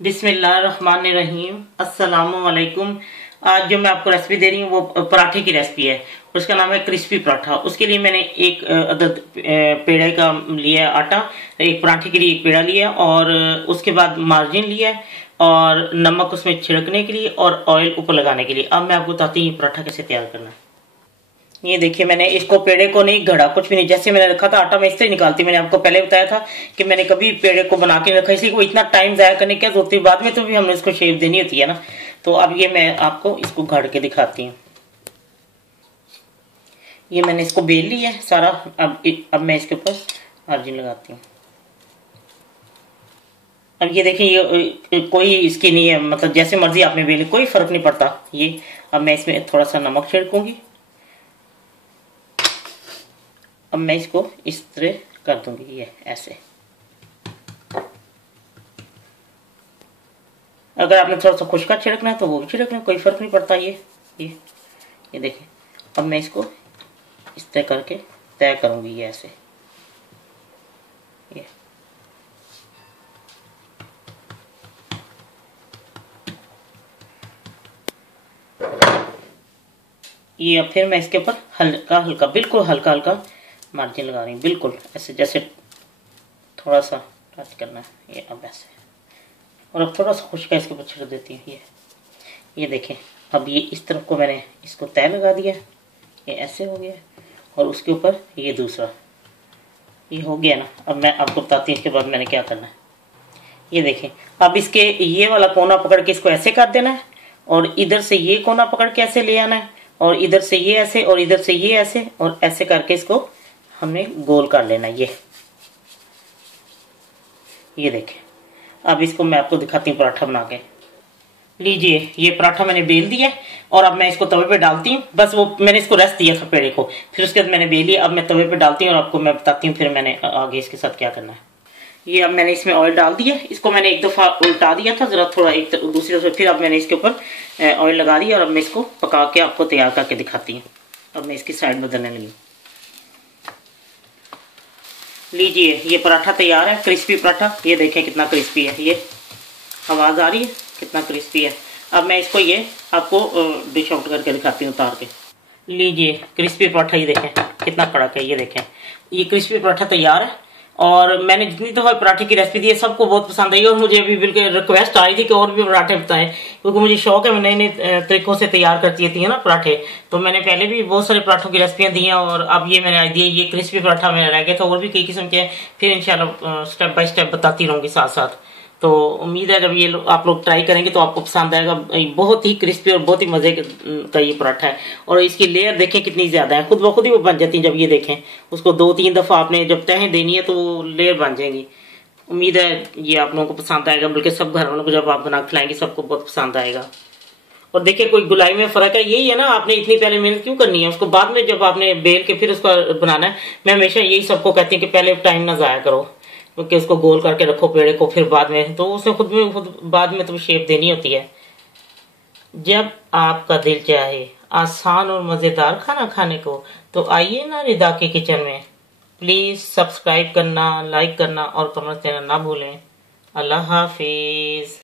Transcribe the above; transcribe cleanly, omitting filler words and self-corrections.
बिस्मिल्लाहिर्रहमानिर्रहीम। अस्सलामु अलैकुम। आज जो मैं आपको रेसिपी दे रही हूँ वो पराठे की रेसिपी है। उसका नाम है क्रिस्पी पराठा। उसके लिए मैंने एक अदद पेड़े का लिया है आटा, एक पराठे के लिए एक पेड़ा लिया और उसके बाद मार्जिन लिया है और नमक उसमें छिड़कने के लिए और ऑयल ऊपर लगाने के लिए। अब मैं आपको बताती हूँ पराठा कैसे तैयार करना है। ये देखिए, मैंने इसको पेड़े को नहीं घड़ा, कुछ भी नहीं, जैसे मैंने रखा था आटा मैं इससे निकालती। मैंने आपको पहले बताया था कि मैंने कभी पेड़े को बना के नहीं रखा, इसलिए वो इतना टाइम जाया करने की क्या जरूरत है, बाद में तो भी हमने इसको शेप देनी होती है ना। तो अब ये मैं आपको इसको घड़ के दिखाती हूँ। ये मैंने इसको बेल लिया है सारा। अब मैं इसके ऊपर मार्जिन लगाती हूँ। अब ये देखिए, ये कोई इसकी नहीं है, मतलब जैसे मर्जी आपने बेली, कोई फर्क नहीं पड़ता ये। अब मैं इसमें थोड़ा सा नमक छिड़कूंगी। अब मैं इसको इस तरह कर दूंगी, ये ऐसे। अगर आपने थोड़ा सा खुशका छिड़कना है तो वो भी छिड़कना, कोई फर्क नहीं पड़ता। ये देखिए, अब मैं इसको इस तरह करके तय करूंगी, ये ऐसे। ये अब फिर मैं इसके ऊपर हल्का हल्का, बिल्कुल हल्का हल्का मार्जिन लगा रही हूँ, बिल्कुल ऐसे, जैसे थोड़ा सा टच करना है। ये अब ऐसे, और अब थोड़ा सा खुशका इसके ऊपर छिड़क देती हूँ। ये देखें, अब ये इस तरफ को मैंने इसको तय लगा दिया, ये ऐसे हो गया। और उसके ऊपर ये दूसरा, ये हो गया ना। अब मैं आपको बताती हूँ इसके बाद मैंने क्या करना है। ये देखें, अब इसके ये वाला कोना पकड़ के इसको ऐसे कर देना है और इधर से ये कोना पकड़ के ऐसे ले आना है और इधर से ये ऐसे और इधर से ये ऐसे और ऐसे करके इसको हमने गोल कर लेना है। ये देखें, अब इसको मैं आपको दिखाती हूँ पराठा बना के। लीजिए, ये पराठा मैंने बेल दिया और अब मैं इसको तवे पे डालती हूँ। बस वो मैंने इसको रेस्ट दिया था पेड़े को, फिर उसके बाद मैंने बेल लिया। अब मैं तवे पे डालती हूँ और आपको मैं बताती हूँ फिर मैंने आगे इसके साथ क्या करना है। ये अब मैंने इसमें ऑयल डाल दिया, इसको मैंने एक दफा उल्टा दिया था जरा थोड़ा, एक दूसरी तरफ, फिर अब मैंने इसके ऊपर ऑयल लगा दिया और अब मैं इसको पका के आपको तैयार करके दिखाती हूँ। अब मैं इसकी साइड बदलने लगी। लीजिए, ये पराठा तैयार है, क्रिस्पी पराठा। ये देखें कितना क्रिस्पी है, ये आवाज आ रही है, कितना क्रिस्पी है। अब मैं इसको ये आपको डिश आउट करके दिखाती हूँ उतार के। लीजिए, क्रिस्पी पराठा, ये देखें कितना कड़क है। ये देखें, ये क्रिस्पी पराठा तैयार है। और मैंने जितनी दफा पराठे की रेसिपी दी है सबको बहुत पसंद आई और मुझे अभी बिल्कुल रिक्वेस्ट आई थी कि और भी पराठे बताएं, क्योंकि मुझे शौक है, मैं नए नए तरीकों से तैयार करती थी ना पराठे। तो मैंने पहले भी बहुत सारे पराठों की रेसिपियां दी हैं और अब ये मैंने दी है। ये क्रिस्पी पराठा मेरा रह गया था, और भी कई किस्म के, फिर इंशाल्लाह स्टेप बाय स्टेप बताती रहूंगी साथ साथ। तो उम्मीद है जब ये आप लोग ट्राई करेंगे तो आपको पसंद आएगा। बहुत ही क्रिस्पी और बहुत ही मजे का ये पराठा है। और इसकी लेयर देखें कितनी ज्यादा है, खुद ब खुद ही वो बन जाती है। जब ये देखें, उसको 2-3 दफा आपने जब तहें देनी है तो लेयर बन जाएंगी। उम्मीद है ये आप लोगों को पसंद आएगा, बल्कि सब घर वालों को जब आप बना खिलाएंगे सबको बहुत पसंद आएगा। और देखिए, कोई गुलाई में फर्क है, यही है ना, आपने इतनी पहले मेहनत क्यों करनी है, उसको बाद में जब आपने बेल के फिर उसका बनाना है। मैं हमेशा यही सबको कहती हूँ कि पहले टाइम ना जाया करो, क्योंकि उसको गोल करके रखो पेड़े को, फिर बाद में तो उसे खुद बाद में तो शेप देनी होती है। जब आपका दिल चाहे आसान और मजेदार खाना खाने को, तो आइए ना रिदा के किचन में। प्लीज सब्सक्राइब करना, लाइक करना और कमेंट देना ना भूलें। अल्लाह हाफिज।